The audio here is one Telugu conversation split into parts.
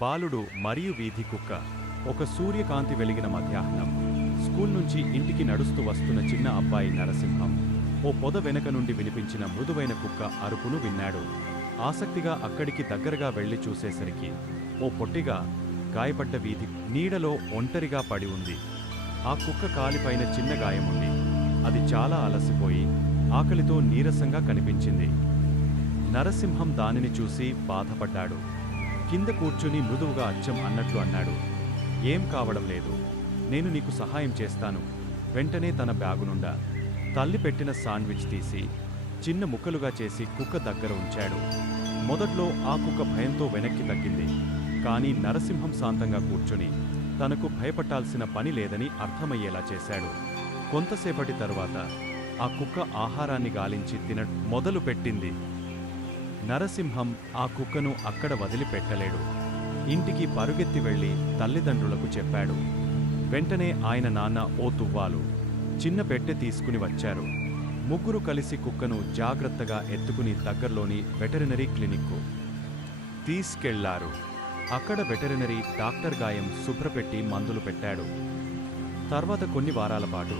బాలుడు మరియు వీధి కుక్క. ఒక సూర్యకాంతి వెలిగిన మధ్యాహ్నం స్కూల్ నుంచి ఇంటికి నడుస్తూ వస్తున్న చిన్న అబ్బాయి నరసింహం ఓ పొద వెనక నుండి వినిపించిన మృదువైన కుక్క అరుపును విన్నాడు. ఆసక్తిగా అక్కడికి దగ్గరగా వెళ్లి చూసేసరికి ఓ పొట్టిగా గాయపడ్డ వీధి నీడలో ఒంటరిగా పడి ఉంది. ఆ కుక్క కాలిపైన చిన్న గాయముంది. అది చాలా అలసిపోయి ఆకలితో నీరసంగా కనిపించింది. నరసింహం దానిని చూసి బాధపడ్డాడు. కింద కూర్చుని మృదువుగా అచ్చం అన్నట్లు అన్నాడు, "ఏం కావడం లేదు, నేను నీకు సహాయం చేస్తాను." వెంటనే తన బ్యాగునుండా తల్లి పెట్టిన శాండ్విచ్ తీసి చిన్న ముక్కలుగా చేసి కుక్క దగ్గర ఉంచాడు. మొదట్లో ఆ కుక్క భయంతో వెనక్కి తగ్గింది. కానీ నరసింహం శాంతంగా కూర్చుని తనకు భయపట్టాల్సిన పని లేదని అర్థమయ్యేలా చేశాడు. కొంతసేపటి తరువాత ఆ కుక్క ఆహారాన్ని గాలించి మొదలుపెట్టింది. నరసింహం ఆ కుక్కను అక్కడ వదిలిపెట్టలేడు. ఇంటికి పరుగెత్తి వెళ్లి తల్లిదండ్రులకు చెప్పాడు. వెంటనే ఆయన నాన్న ఓ తువ్వాలు, చిన్న పెట్టె తీసుకుని వచ్చారు. ముగ్గురు కలిసి కుక్కను జాగ్రత్తగా ఎత్తుకుని దగ్గర్లోని వెటరినరీ క్లినిక్కు తీసుకెళ్లారు. అక్కడ వెటరినరీ డాక్టర్ గాయం శుభ్రపెట్టి మందులు పెట్టాడు. తర్వాత కొన్ని వారాల పాటు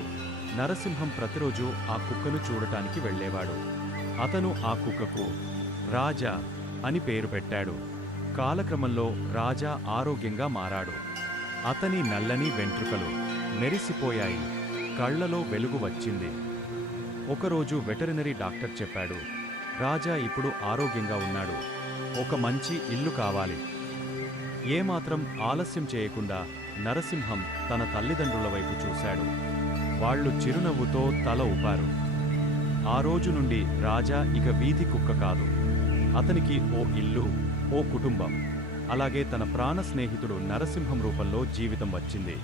నరసింహం ప్రతిరోజు ఆ కుక్కను చూడటానికి వెళ్లేవాడు. అతను ఆ కుక్కకు రాజా అని పేరు పెట్టాడు. కాలక్రమంలో రాజా ఆరోగ్యంగా మారాడు. అతని నల్లని వెంట్రుకలు మెరిసిపోయాయి. కళ్లలో వెలుగు వచ్చింది. ఒకరోజు వెటరినరీ డాక్టర్ చెప్పాడు, "రాజా ఇప్పుడు ఆరోగ్యంగా ఉన్నాడు. ఒక మంచి ఇల్లు కావాలి." ఏమాత్రం ఆలస్యం చేయకుండా నరసింహం తన తల్లిదండ్రుల వైపు చూశాడు. వాళ్లు చిరునవ్వుతో తల ఊపారు. ఆ రోజు నుండి రాజా ఇక వీధి కుక్క కాదు. అతనికి ఓ ఇల్లు, ఓ కుటుంబం, అలాగే తన ప్రాణ స్నేహితుడు నరసింహం రూపంలో జీవితం వచ్చింది.